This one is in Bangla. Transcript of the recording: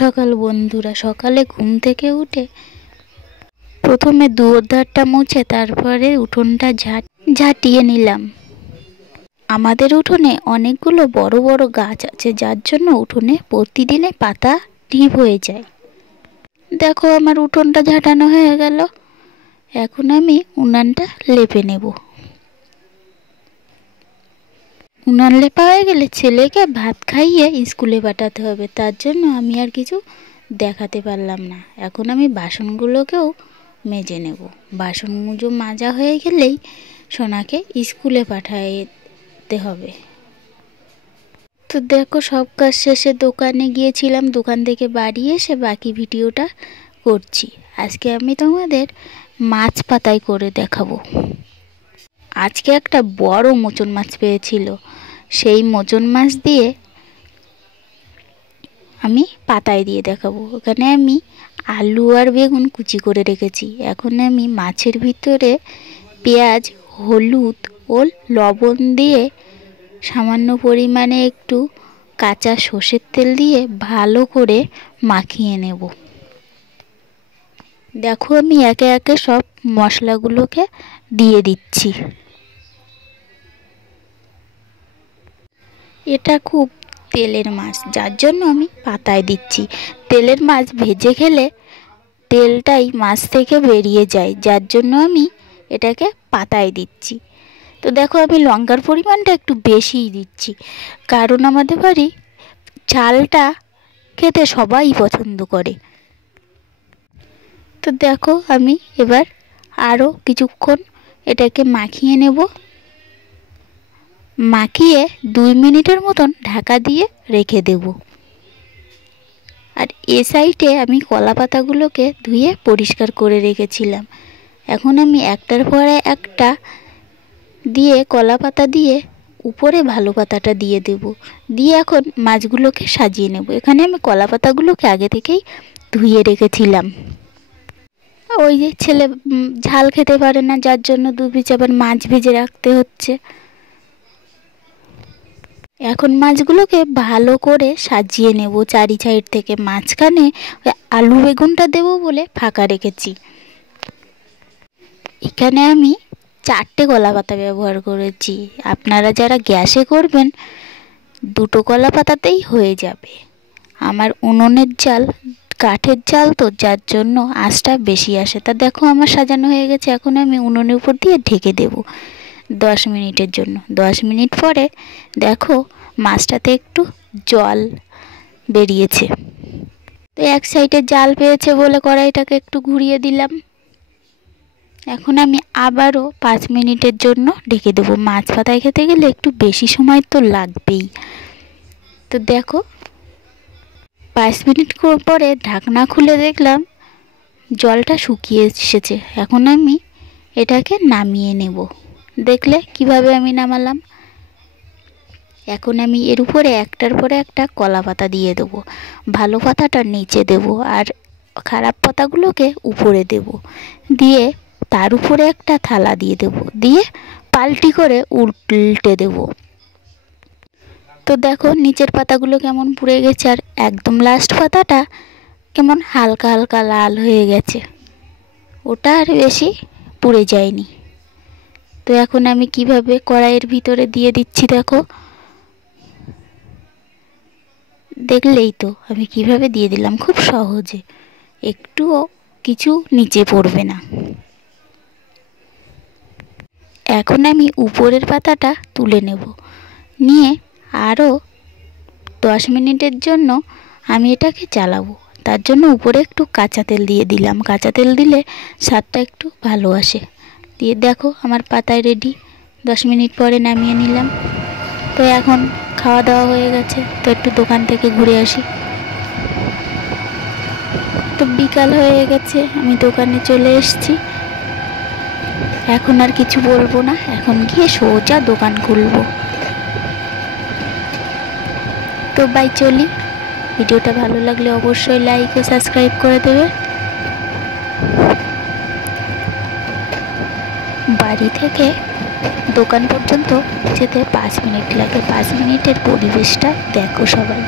সকাল বন্ধুরা। সকালে ঘুম থেকে উঠে প্রথমে দুয়ারটা মুছে তারপরে উঠোনটা ঝাঁটিয়ে নিলাম। আমাদের উঠোনে অনেকগুলো বড় বড় গাছ আছে, যার জন্য উঠোনে প্রতিদিনে পাতা ঢিপ হয়ে যায়। দেখো আমার উঠোনটা ঝাঁটানো হয়ে গেল। এখন আমি উনানটা লেপে নেব। উনান লেপা হয়ে গেলে ছেলেকে ভাত খাইয়ে স্কুলে পাঠাতে হবে, তার জন্য আমি আর কিছু দেখাতে পারলাম না। এখন আমি বাসনগুলোকেও মেজে নেব। বাসনগুলো মাজা হয়ে গেলেই সোনাকে স্কুলে পাঠাতে হবে। তো দেখো সব কাজ শেষে দোকানে গিয়েছিলাম, দোকান থেকে বাড়ি এসে বাকি ভিডিওটা করছি। আজকে আমি তোমাদের মাছ পাতায় করে দেখাবো। আজকে একটা বড় মোচন মাছ পেয়েছিল, সেই মোচন মাছ দিয়ে আমি পাতায় দিয়ে দেখাবো। ওখানে আমি আলু আর বেগুন কুচি করে রেখেছি। এখন আমি মাছের ভিতরে পেঁয়াজ, হলুদ ও লবণ দিয়ে সামান্য পরিমাণে একটু কাঁচা সর্ষের তেল দিয়ে ভালো করে মাখিয়ে নেব। দেখো আমি একে একে সব মশলাগুলোকে দিয়ে দিচ্ছি। এটা খুব তেলের মাছ, যার জন্য আমি পাতায় দিচ্ছি। তেলের মাছ ভেজে খেলে তেলটাই মাছ থেকে বেরিয়ে যায়, যার জন্য আমি এটাকে পাতায় দিচ্ছি। তো দেখো আমি লঙ্কার পরিমাণটা একটু বেশিই দিচ্ছি, কারণ আমাদের বাড়ি ঝালটা খেতে সবাই পছন্দ করে। তো দেখো আমি এবার আরও কিছুক্ষণ এটাকে মাখিয়ে নেব। মাখিয়ে 2 মিনিটের মতন ঢাকা দিয়ে রেখে দেব। আর এ সাইডে আমি কলা পাতাগুলোকে ধুয়ে পরিষ্কার করে রেখেছিলাম। এখন আমি একটার পরে একটা দিয়ে কলা পাতা দিয়ে উপরে ভালো পাতাটা দিয়ে দেব। দিয়ে এখন মাছগুলোকে সাজিয়ে নেব। এখানে আমি কলা পাতাগুলোকে আগে থেকেই ধুয়ে রেখেছিলাম। ওই যে ছেলে ঝাল খেতে পারে না, যার জন্য 2 পিস আবার মাছ ভেজে রাখতে হচ্ছে। এখন মাছগুলোকে ভালো করে সাজিয়ে নেব চারি সাইড থেকে। মাঝখানে আলু বেগুনটা দেব বলে ফাঁকা রেখেছি। এখানে আমি 4টে কলা পাতা ব্যবহার করেছি। আপনারা যারা গ্যাসে করবেন 2টো কলা পাতাতেই হয়ে যাবে। আমার উনুনের জাল কাঠের জাল, তো যার জন্য আঁচটা বেশি আসে। তা দেখো আমার সাজানো হয়ে গেছে। এখন আমি উনুনের উপর দিয়ে ঢেকে দেব 10 মিনিটের জন্য। 10 মিনিট পরে দেখো মাছটাতে একটু জল বেরিয়েছে। তো এক সাইডে জাল পেয়েছে বলে কড়াইটাকে একটু ঘুরিয়ে দিলাম। এখন আমি আবারও 5 মিনিটের জন্য ঢেকে দেবো। মাছ পাতায় খেতে গেলে একটু বেশি সময় তো লাগবেই। তো দেখো 5 মিনিট পরে ঢাকনা খুলে দেখলাম জলটা শুকিয়ে এসেছে। এখন আমি এটাকে নামিয়ে নেব। দেখলে কিভাবে আমি নামালাম। এখন আমি এর উপরে একটার পরে একটা কলা পাতা দিয়ে দেবো। ভালো পাতাটা নিচে দেব আর খারাপ পাতাগুলোকে উপরে দেব। দিয়ে তার উপরে একটা থালা দিয়ে দেব। দিয়ে পাল্টি করে উল্টে দেব। তো দেখো নিচের পাতাগুলো কেমন পুড়ে গেছে, আর একদম লাস্ট পাতাটা কেমন হালকা হালকা লাল হয়ে গেছে। ওটা আর বেশি পুড়ে যায়নি। তো এখন আমি কিভাবে কড়াইয়ের ভিতরে দিয়ে দিচ্ছি দেখো। দেখলেই তো আমি কিভাবে দিয়ে দিলাম, খুব সহজে, একটুও কিছু নিচে পড়বে না। এখন আমি উপরের পাতাটা তুলে নেব। নিয়ে আরও 10 মিনিটের জন্য আমি এটাকে চালাবো। তার জন্য উপরে একটু কাঁচা তেল দিয়ে দিলাম। কাঁচা তেল দিলে স্বাদটা একটু ভালো আসে। দিয়ে দেখো আমার পাতায় রেডি। 10 মিনিট পরে নামিয়ে নিলাম। তো এখন খাওয়া দাওয়া হয়ে গেছে, তো একটু দোকান থেকে ঘুরে আসি। তো বিকাল হয়ে গেছে, আমি দোকানে চলে এসেছি। এখন আর কিছু বলবো না, এখন গিয়ে সোজা দোকান খুলবো। তো বাই, চলি। ভিডিওটা ভালো লাগলে অবশ্যই লাইক ও সাবস্ক্রাইব করে দেবে। বাড়ি থেকে দোকান পর্যন্ত যেতে 5 মিনিট লাগে। 5 মিনিটের পরিবেশটা দেখো সবাই।